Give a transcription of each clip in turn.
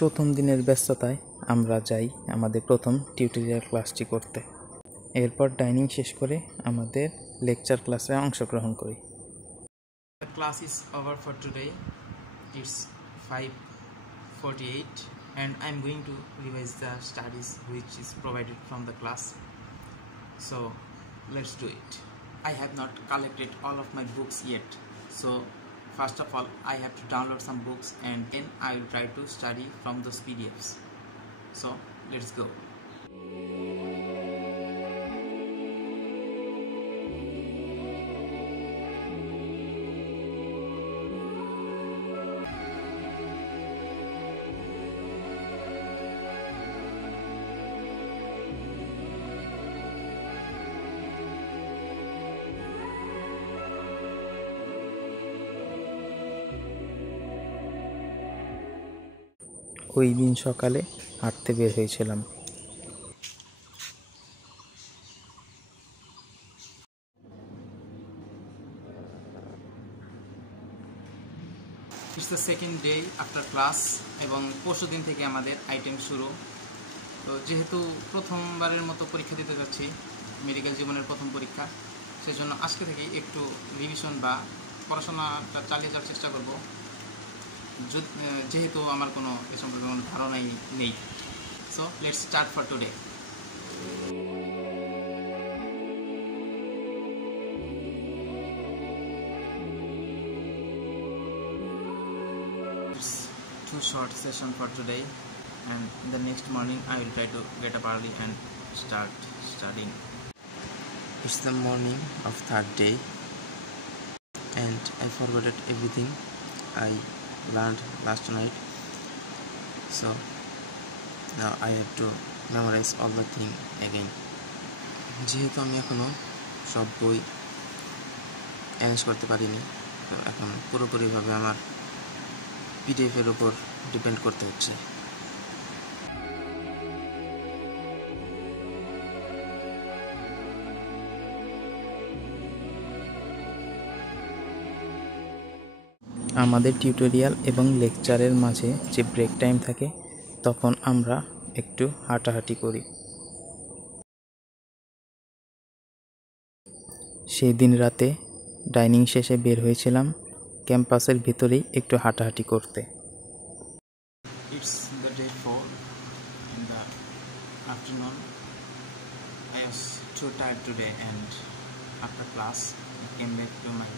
প্রথম দিনের ব্যস্ততায় আমরা যাই আমাদের প্রথম টিউটোরিয়াল ক্লাসটি করতে। এরপর ডাইনিং শেষ করে আমাদের লেকচার ক্লাসে অংশগ্রহণ করি। The class is over for today. It's 5:48 and I'm going to revise the studies which is provided from the class. So let's do it. I have not collected all of my books yet. So first of all, I have to download some books and then I will try to study from those PDFs. So let's go. ওই দিন সকালে হাঁটতে বের হয়েছিলাম। It's the second day after class এবং পরশু দিন থেকে আমাদের আইটেম শুরু। তো যেহেতু প্রথমবারের মতো পরীক্ষা দিতে যাচ্ছি, মেডিকেল জীবনের প্রথম পরীক্ষা, সেজন্য আজকে থেকে একটু রিভিশন বা পড়াশোনাটা চালিয়ে যাওয়ার চেষ্টা করব, যেহেতু আমার কোনো এ সম্পর্কে কোনো ধারণাই নেই। So let's start for today. Too short session for today, and the next morning I will try to get up early and start studying. It's the morning of third day and I forgot everything I learned last night, so now I have to memorize all the thing again. যেহেতু আমি এখনো সব বই অ্যারেঞ্জ করতে পারিনি, তো এখন পুরোপুরিভাবে আমার PDF এর উপর ডিপেন্ড করতে হচ্ছে। আমাদের টিউটোরিয়াল এবং লেকচারের মাঝে যে ব্রেক টাইম থাকে তখন আমরা একটু হাঁটাহাঁটি করি। সেই দিন রাতে ডাইনিং শেষে বের হয়েছিলাম ক্যাম্পাসের ভিতরেই একটু হাঁটাহাঁটি করতে। It's the day 4 in the afternoon. I was too tired today and after class I came back to my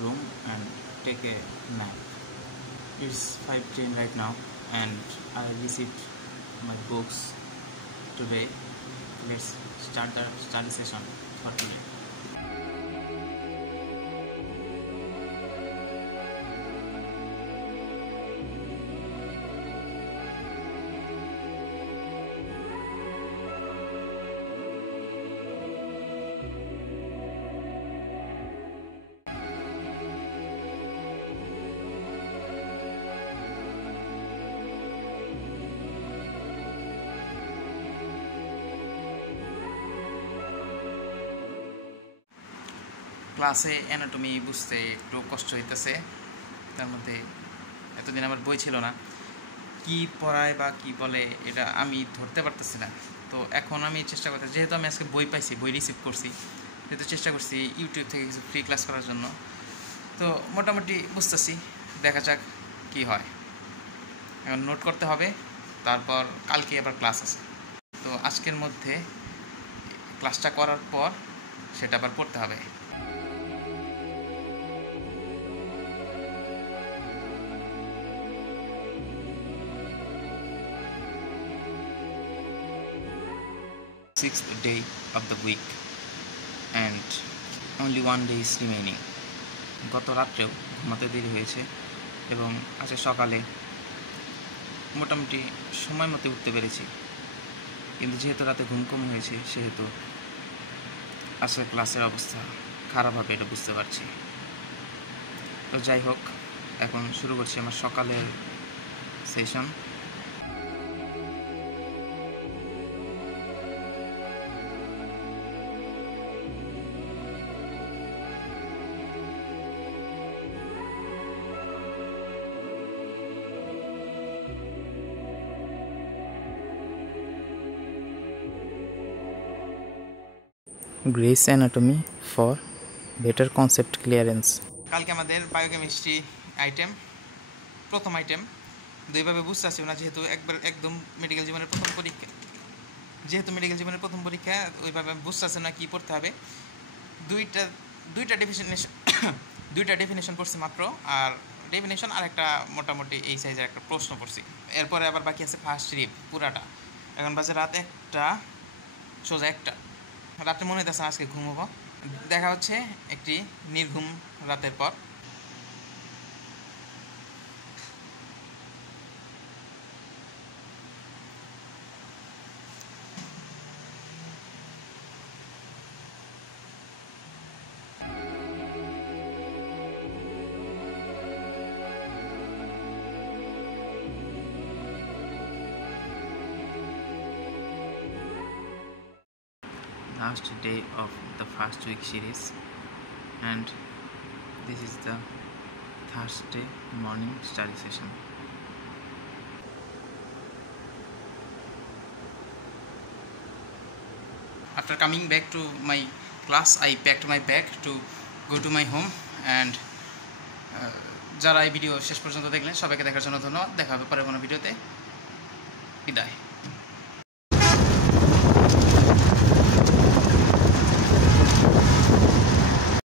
room and take a nap. It's 5:10 right now and I received my books today. Let's start the study session for today. ক্লাসে অ্যানাটমি বুঝতে একটু কষ্ট হইতেছে, তার মধ্যে এতদিন আমার বই ছিল না, কি পড়ায় বা কি বলে এটা আমি ধরতে পারতেছি না। তো এখন আমি চেষ্টা করতেছি, যেহেতু আমি আজকে বই পাইছি, বই রিসিভ করছি, যেহেতু চেষ্টা করছি ইউটিউব থেকে কিছু ফ্রি ক্লাস করার জন্য, তো মোটামুটি বুঝতেছি, দেখা যাক কি হয়। এখন নোট করতে হবে, তারপর কালকে আবার ক্লাস আছে, তো আজকের মধ্যে ক্লাসটা করার পর সেটা আবার পড়তে হবে। Sixth day of the week and only one day is remaining. গত রাত্রেও ঘুমাতে দেরি হয়েছে এবং আজকে সকালে মোটামুটি সময় মতো উঠতে পেরেছি, কিন্তু যেহেতু রাতে ঘুম কম হয়েছে সেহেতু আজকে ক্লাসের অবস্থা খারাপ হবে এটা বুঝতে পারছি। তো যাই হোক, এখন শুরু করছি আমার সকালের session. Grace anatomy for better concept clearance. কালকে আমাদের বায়োকেমিস্ট্রি আইটেম, প্রথম আইটেম দুইভাবে বুঝতে আসছে না, যেহেতু একদম মেডিকেল জীবনের প্রথম পরীক্ষা, ওইভাবে বুঝতে আসছে না কী পড়তে হবে। দুইটা ডেফিনেশন পড়ছি মাত্র, আর ডেফিনেশন আর একটা মোটামুটি এই সাইজের একটা প্রশ্ন পড়ছি। এরপরে আবার বাকি আছে ফার্স্ট রিপ পুরাটা। এখন বাজে রাত 1টা, সোজা 1টা রাতে মনে হইতেছে আজকে ঘুমোবো। দেখা হচ্ছে একটি নির্ঘুম রাতের পর। Last day of the first week series, and this is the Thursday morning study session. After coming back to my class, I packed my bag to go to my home, and যারা এই ভিডিও শেষ পর্যন্ত দেখলেন সবাইকে দেখার জন্য ধন্যবাদ। দেখা হবে পরের কোনো ভিডিওতে। বিদায়।